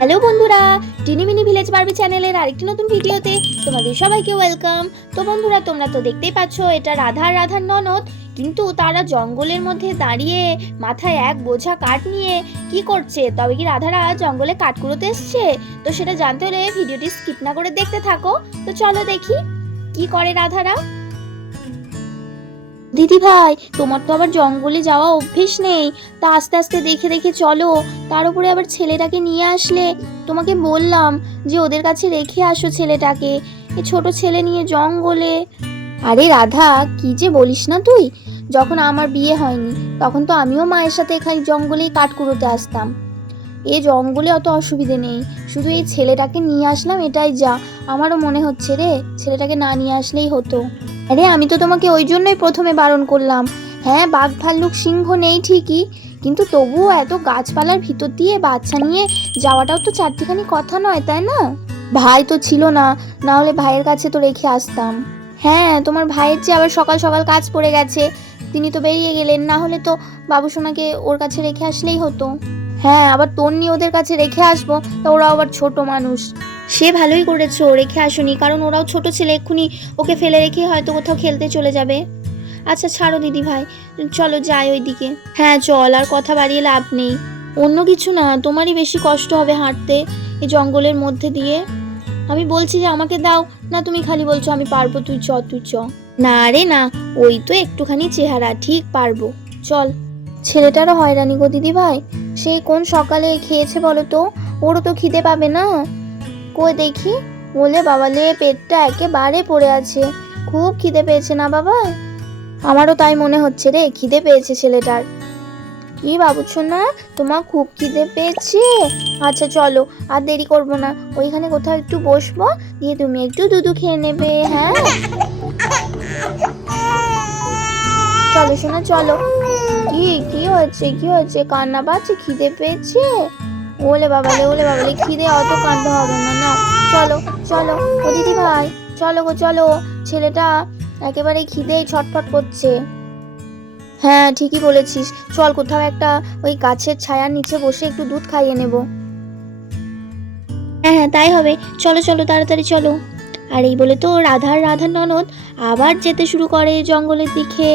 Hello বন্ধুরা, টিনিমিনি village Barbie চ্যানেলের আরেকটি নতুন ভিডিওতে তোমাদের সবাইকে ওয়েলকাম। তো বন্ধুরা, তোমরা তো দেখতেই পাচ্ছ এটা রাধার ননদ, কিন্তু তারা জঙ্গলের মধ্যে দাঁড়িয়ে মাথায় এক বোঝা কাঠ নিয়ে কি করছে? তবে কি রাধারা জঙ্গলে কাঠ কুড়োতে এসছে? তো সেটা জানতে হলে ভিডিওটি স্কিপ না করে দেখতে থাকো। তো চলো দেখি কি করে রাধারা। দিদি ভাই, তোমার তো আবার জঙ্গলে যাওয়া অভ্যেস নেই, তা আস্তে আস্তে দেখে দেখে চলো। তার উপরে আবার ছেলেটাকে নিয়ে আসলে, তোমাকে বললাম যে ওদের কাছে রেখে আসো ছেলেটাকে, এ ছোট ছেলে নিয়ে জঙ্গলে। আরে রাধা, কি যে বলিস না তুই! যখন আমার বিয়ে হয়নি তখন তো আমিও মায়ের সাথে এখানে জঙ্গলেই কাঠ কুড়োতে আসতাম। এই জঙ্গলে অত অসুবিধে নেই, শুধু এই ছেলেটাকে নিয়ে আসলাম এটাই যা। আমারও মনে হচ্ছে রে, ছেলেটাকে না নিয়ে আসলেই হতো। আরে আমি তো তোমাকে ওই জন্যই প্রথমে বারণ করলাম। হ্যাঁ, বাঘ ভাল্লুক সিংহ নেই ঠিকই, কিন্তু তবুও এত গাছপালার ভিতর দিয়ে বাচ্চা নিয়ে যাওয়াটাও তো চারটিখানি কথা নয়, তাই না? ভাই তো ছিল না, না হলে ভাইয়ের কাছে তো রেখে আসতাম। হ্যাঁ, তোমার ভাইয়ের যে আবার সকাল সকাল কাজ পড়ে গেছে, তিনি তো বেরিয়ে গেলেন, না হলে তো বাবুসোনাকে ওর কাছে রেখে আসলেই হতো। হ্যাঁ, আবার তোর নিয়ে ওদের কাছে রেখে আসবো, তা ওরাও আবার ছোট মানুষ। সে ভালোই করেছো রেখে আসোনি, কারণ ওরাও ছোট ছেলে, এক্ষুনি ওকে ফেলে রেখে হয়তো কোথাও খেলতে চলে যাবে। আচ্ছা ছাড়ো দিদি ভাই, চলো যাই ওইদিকে। হ্যাঁ চল, আর কথা বাড়িয়ে লাভ নেই। অন্য কিছু না, তোমারই বেশি কষ্ট হবে হাঁটতে এই জঙ্গলের মধ্যে দিয়ে। আমি বলছি যে আমাকে দাও না, তুমি খালি বলছো আমি পারবো, তুই চ তুই চ। না রে না, ওই তো একটুখানি চেহারা, ঠিক পারবো, চল। ছেলেটারও হয়রানি গো দিদি ভাই, সেই কোন সকালে খেয়েছে বলো তো, ওরও তো খিদে পাবে না। কই দেখি, বলে বাবালে পেটটা একেবারে পড়ে আছে, খুব খিদে পেয়েছে না বাবা? আমারও তাই মনে হচ্ছে রে, খিদে পেয়েছে ছেলেটার। কি বাবুসোনা, তোমার খুব খিদে পেয়েছে? আচ্ছা চলো, আর দেরি করবো না, ওইখানে কোথাও একটু বসবো, দিয়ে তুমি একটু দুধু খেয়ে নেবে। হ্যাঁ চলো সোনা চলো। কি কি হয়েছে, কি হয়েছে? কান্না পাচ্ছে, খিদে পেয়েছে? ওলে বাবালে খিদে অত কাঁদতে হবে না, না চলো চলো। ও দিদি ভাই, চলো গো চলো, ছেলেটা একেবারে খিদেই ছটফট করছে। হ্যাঁ ঠিকই বলেছিস, চল কোথাও একটা ওই গাছের ছায়ার নিচে বসে একটু দুধ খাইয়ে নেব। হ্যাঁ হ্যাঁ তাই হবে, চলো চলো তাড়াতাড়ি চলো। আর এই বলে তো রাধার ননদ আবার যেতে শুরু করে জঙ্গলের দিকে।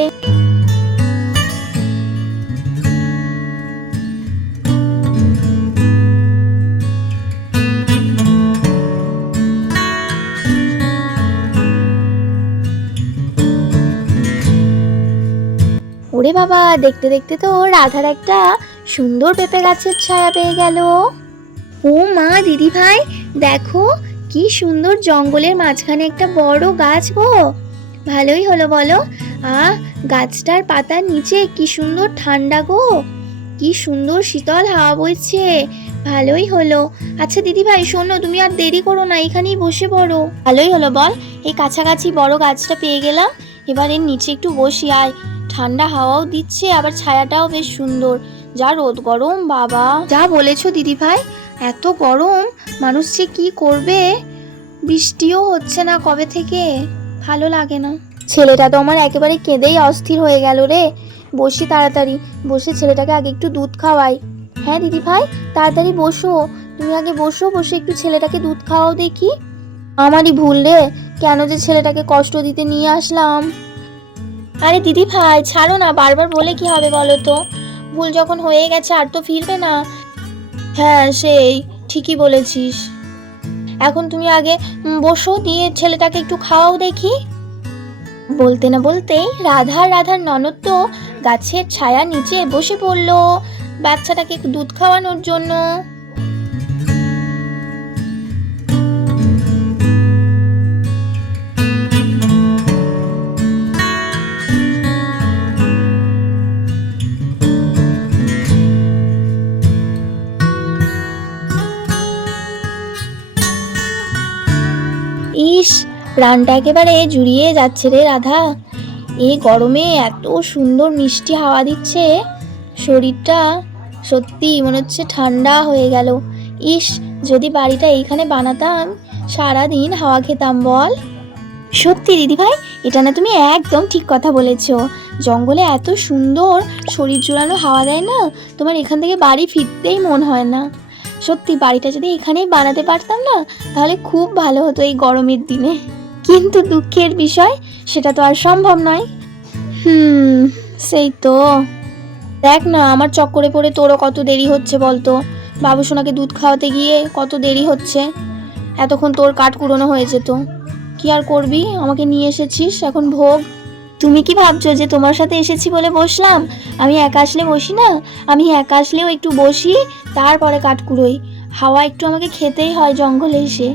ওরে বাবা, দেখতে দেখতে তো রাধার একটা সুন্দর পেঁপে গাছের ছায়া পেয়ে গেল। ও মা, দিদি ভাই দেখো, কি সুন্দর জঙ্গলের মাঝখানে একটা বড় গাছ গো। ভালোই হলো বলো। গাছটার পাতার নিচে কি সুন্দর ঠান্ডা গো, কি সুন্দর শীতল হাওয়া বইছে, ভালোই হলো। আচ্ছা দিদি ভাই শোনো, তুমি আর দেরি করো না, এখানেই বসে পড়ো। ভালোই হলো বল, এই কাছাকাছি বড় গাছটা পেয়ে গেলাম, এবার এর নিচে একটু বসি। আয়, ঠান্ডা হাওয়াও দিচ্ছে, আবার ছায়াটাও বেশ সুন্দর। যা রোদ গরম বাবা! যা বলেছো দিদি ভাই, এত গরম, মানুষ যে কি করবে। বৃষ্টিও হচ্ছে না কবে থেকে, ভালো লাগে না। ছেলেটা তো আমার একেবারে কেঁদেই অস্থির হয়ে গেল রে। বসি তাড়াতাড়ি, বসে ছেলেটাকে আগে একটু দুধ খাওয়াই। হ্যাঁ দিদি ভাই, তাড়াতাড়ি বসো, তুমি আগে বসো, বসে একটু ছেলেটাকে দুধ খাওয়াও দেখি। আমারই ভুল রে, কেন যে ছেলেটাকে কষ্ট দিতে নিয়ে আসলাম। আরে দিদি ভাই ছাড়ো না, বারবার বলে কি হবে বলো তো, ভুল যখন হয়ে গেছে আর তো ফিরবে না। হ্যাঁ সেই ঠিকই বলেছিস, এখন তুমি আগে বসো, দিয়ে ছেলেটাকে একটু খাওয়াও দেখি। বলতে না বলতেই রাধার ননদ তো গাছের ছায়া নিচে বসে পড়লো বাচ্চাটাকে দুধ খাওয়ানোর জন্য। ইস, প্রাণটা একেবারে জুড়িয়ে যাচ্ছে রে রাধা, এই গরমে এত সুন্দর মিষ্টি হাওয়া দিচ্ছে, শরীরটা সত্যি মনে হচ্ছে ঠান্ডা হয়ে গেল। ইস, যদি বাড়িটা এইখানে বানাতাম, সারাদিন হাওয়া খেতাম বল। সত্যি দিদি ভাই, এটা না তুমি একদম ঠিক কথা বলেছো, জঙ্গলে এত সুন্দর শরীর জুড়ানো হাওয়া দেয় না, তোমার এখান থেকে বাড়ি ফিরতেই মন হয় না। সত্যি বাড়িটা যদি এখানেই বানাতে পারতাম না, তাহলে খুব ভালো হতো এই গরমের দিনে। কিন্তু দুঃখের বিষয়, সেটা তো আর সম্ভব নয়। সেই তো। দেখ না, আমার চক্করে পড়ে তোরও কত দেরি হচ্ছে বলতো। বাবু সোনাকে দুধ খাওয়াতে গিয়ে কত দেরি হচ্ছে, এতক্ষণ তোর কাঠ কুড়োনো হয়ে যেত। কি আর করবি, আমাকে নিয়ে এসেছিস, এখন ভোগ। তুমি কি ভাবছো যে তোমার সাথে এসেছি বলে বসলাম? আমি একা আসলে বসি না, আমি একা আসলেও একটু বসি, তারপরে কাঠ কুড়োই। হাওয়া একটু আমাকে খেতেই হয় জঙ্গলে এসে।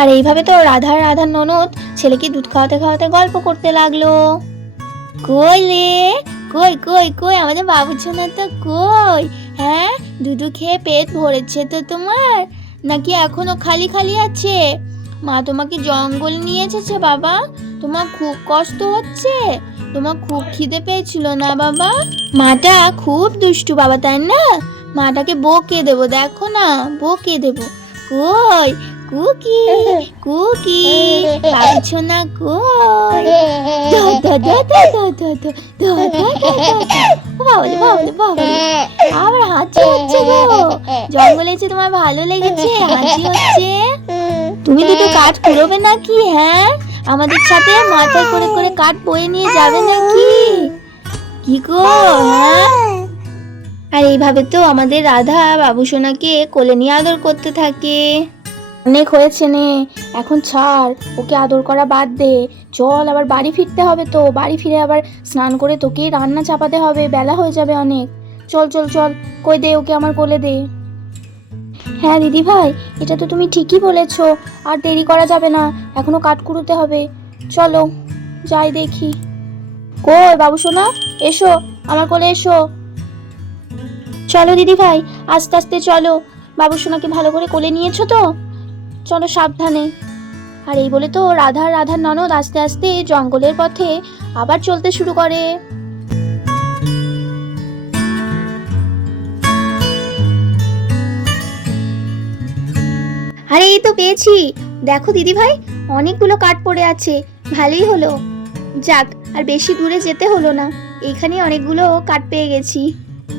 আর এইভাবে তো রাধার ননদ ছেলেকে দুধ খাওয়াতে খাওয়াতে গল্প করতে লাগলো। কই রে, কই কই কই আমাদের বাবুসোনা তো কই? হ্যাঁ, দুধু খেয়ে পেট ভরেছে তো তোমার, নাকি এখনো খালি খালি আছে? মা তোমাকে জঙ্গল নিয়ে এসেছে বাবা, তোমার খুব কষ্ট হচ্ছে, তোমার খুব খিদে পেয়েছিল না বাবা? মাটা খুব দুষ্টু বাবা, তাই না? মাটাকে বকে দেবো, দেখো না, বকে দেবো। কই কুকি, কুকি বাবুসোনা কই? আবার হাঁচি হচ্ছে গো, জঙ্গলে এসে তোমার ভালো লেগেছে, হাঁচি হচ্ছে? তুমি দুটো কাঠ কুড়োবে নাকি? হ্যাঁ, আমাদের সাথে মাথায় করে করে কাঠ বয়ে নিয়ে যাবে নাকি? কি গো, হ্যাঁ? আর এইভাবে তো আমাদের রাধা বাবুসোনাকে কোলে নিয়ে আদর করতে থাকে। অনেক হয়েছে নে, এখন ছাড়, ওকে আদর করা বাদ দে। চল, আবার বাড়ি ফিরতে হবে তো, বাড়ি ফিরে আবার স্নান করে তোকে রান্না চাপাতে হবে, বেলা হয়ে যাবে অনেক। চল চল চল, কই দে ওকে, আমার কোলে দে। হ্যাঁ দিদি ভাই, এটা তো তুমি ঠিকই বলেছো, আর দেরি করা যাবে না, এখনো কাঠ কুড়োতে হবে। চলো যাই দেখি। কই বাবুসোনা, এসো, আমার কোলে এসো। চলো দিদি ভাই, আস্তে আস্তে চলো। বাবুসোনাকে ভালো করে কোলে নিয়েছো তো? চলো সাবধানে। আর এই বলে তো রাধার ননদ আস্তে আস্তে জঙ্গলের পথে আবার চলতে শুরু করে। আরে এই তো পেয়েছি, দেখো দিদি ভাই, অনেকগুলো কাঠ পড়ে আছে, ভালোই হলো। যাক, আর বেশি দূরে যেতে হলো না, এখানে অনেকগুলো কাঠ পেয়ে গেছি।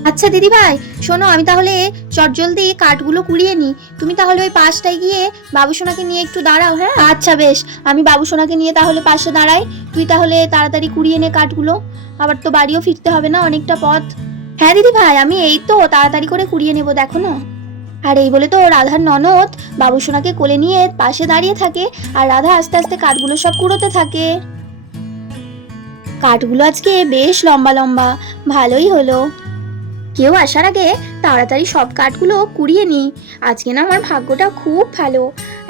আচ্ছা দিদি ভাই শোনো, আমি তাহলে চটজলদি কাঠগুলো কুড়িয়ে নিই, তুমি তাহলে ওই পাশটায় গিয়ে বাবুসোনাকে নিয়ে একটু দাঁড়াও। হ্যাঁ আচ্ছা বেশ, আমি বাবুসোনাকে নিয়ে তাহলে পাশে দাঁড়াই, তুই তাহলে তাড়াতাড়ি কুড়িয়ে নে কাঠগুলো, আবার তো বাড়িও ফিরতে হবে না, অনেকটা পথ। হ্যাঁ দিদি ভাই, আমি এই তো তাড়াতাড়ি করে কুড়িয়ে নেবো, দেখো না। আর এই বলে তো রাধার ননদ বাবুসোনাকে কোলে নিয়ে পাশে দাঁড়িয়ে থাকে, আর রাধা আস্তে আস্তে কাঠগুলো সব কুড়োতে থাকে। কাঠগুলো আজকে বেশ লম্বা লম্বা, ভালোই হলো। কেউ আসার আগে তাড়াতাড়ি সব কাঠগুলো কুড়িয়ে নিই, আজকে না আমার ভাগ্যটা খুব ভালো,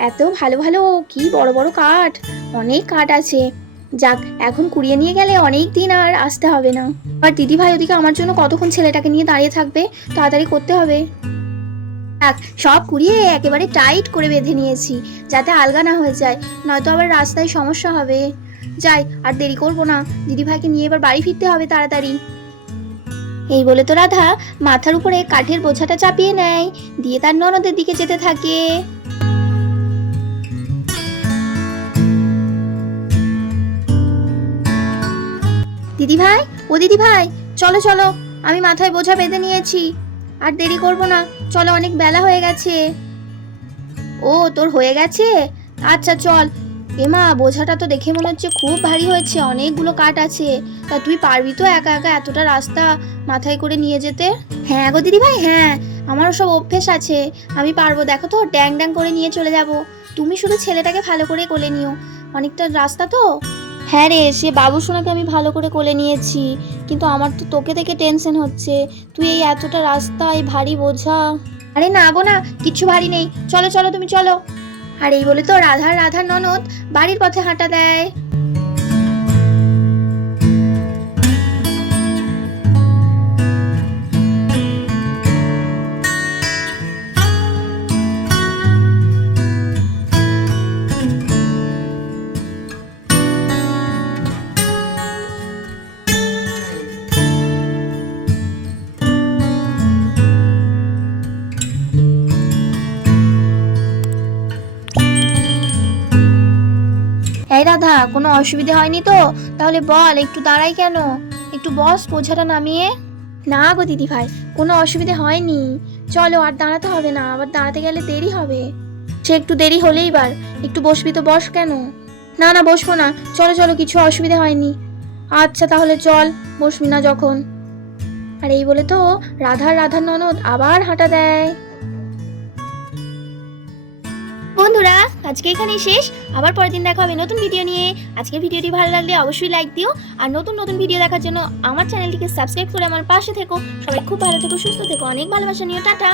এত ভালো ভালো কি বড় বড় কাঠ, অনেক কাঠ আছে। যাক, এখন কুড়িয়ে নিয়ে গেলে অনেক দিন আর আসতে হবে না। আর দিদি ভাই ওদিকে আমার জন্য কতক্ষণ ছেলেটাকে নিয়ে দাঁড়িয়ে থাকবে, তাড়াতাড়ি করতে হবে। যাক, সব কুড়িয়ে একেবারে টাইট করে বেঁধে নিয়েছি, যাতে আলগা না হয়ে যায়, নয়তো আবার রাস্তায় সমস্যা হবে। যাই, আর দেরি করবো না, দিদি ভাইকে নিয়ে এবার বাড়ি ফিরতে হবে তাড়াতাড়ি। এই বলে তো রাধা মাথার উপরে কাঠের বোঝাটা চাপিয়ে নেয়, দিয়ে তার ননদের দিকে যেতে থাকে। দিদি ভাই, ও দিদি ভাই, চলো চলো, আমি মাথায় বোঝা বেঁধে নিয়েছি, আর দেরি করব না, চলো, অনেক বেলা হয়ে গেছে। ও তোর হয়ে গেছে, আচ্ছা চল। এমা, বোঝাটা তো দেখে মনে হচ্ছে খুব ভারী হয়েছে, অনেকগুলো কাঠ আছে, তা তুই পারবি তো একা একা এতটা রাস্তা মাথায় করে নিয়ে যেতে? হ্যাঁ গো দিদি ভাই, হ্যাঁ, আমারও সব অভ্যেস আছে, আমি পারবো, দেখো তো ড্যাং ড্যাং করে নিয়ে চলে যাব। তুমি শুধু ছেলেটাকে ভালো করে কোলে নিও, অনেকটা রাস্তা তো। হ্যাঁ রে, সে বাবুসোনাকে আমি ভালো করে কোলে নিয়েছি, কিন্তু আমার তো তোকে দেখে টেনশন হচ্ছে, তুই এই এতটা রাস্তা, এই ভারী বোঝা। আরে না গো না, কিচ্ছু ভারী নেই, চলো চলো তুমি চলো। আর এই বলে তো রাধার ননদ বাড়ির পথে হাঁটা দেয়। এই রাধা, কোনো অসুবিধা হয়নি তো? তাহলে বল, একটু দাঁড়াই কেন, একটু বস বোঝাটা নামিয়ে। না গো দিদি ভাই, কোনো অসুবিধা হয়নি, চলো, আর দাঁড়াতে হবে না, আবার দাঁড়াতে গেলে দেরি হবে। সে একটু দেরি হলেই বার, একটু বসবি তো বস। কেন? না না, বসবো না, চলো চলো, কিছু অসুবিধা হয়নি। আচ্ছা তাহলে চল, বসবি না যখন। আর এই বলে তো রাধার ননদ আবার হাঁটা দেয়। বন্ধুরা, আজকে এখানেই শেষ। আবার পরের দিন দেখা হবে নতুন ভিডিও নিয়ে। আজকের ভিডিওটি ভালো লাগলে অবশ্যই লাইক দিও, আর নতুন নতুন ভিডিও দেখার জন্য আমার চ্যানেলটিকে সাবস্ক্রাইব করে আমার পাশে থেকো। সবাই খুব ভালো থেকো, সুস্থ থেকো, অনেক ভালোবাসা নিও, টাটা।